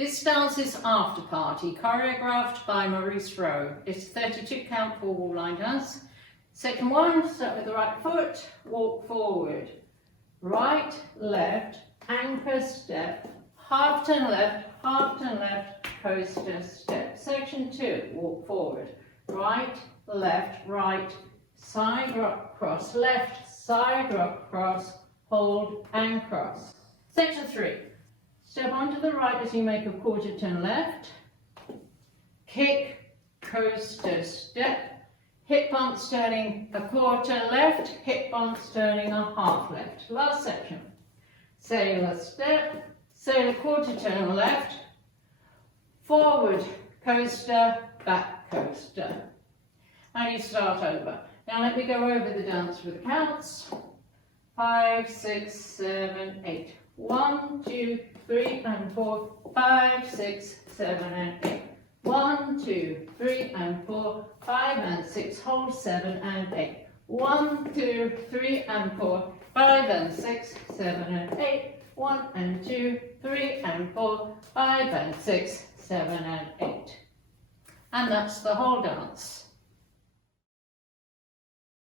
This dance is After Party, choreographed by Maurice Rowe. It's a 32 count 4 wall line dance. Section 1, start with the right foot, walk forward. Right, left, anchor step, half turn left, coaster step. Section 2, walk forward. Right, right, side rock cross, left, side rock cross, hold and cross. Section 3. Step onto the right as you make a quarter turn left, kick, coaster step, hip bumps turning a quarter left, hip bumps turning a half left. Last section. Sailor step, sailor quarter turn left, forward coaster, back coaster. And you start over. Now let me go over the dance with the counts. 5, 6, 7, 8. 1, 2, 3 and 4, 5, 6, 7 and 8. 1, 2, 3 and 4, 5 and 6, hold 7 and 8. 1, 2, 3 and 4, 5 and 6, 7 and 8. 1 and 2, 3 and 4, 5 and 6, 7 and 8. And that's the whole dance.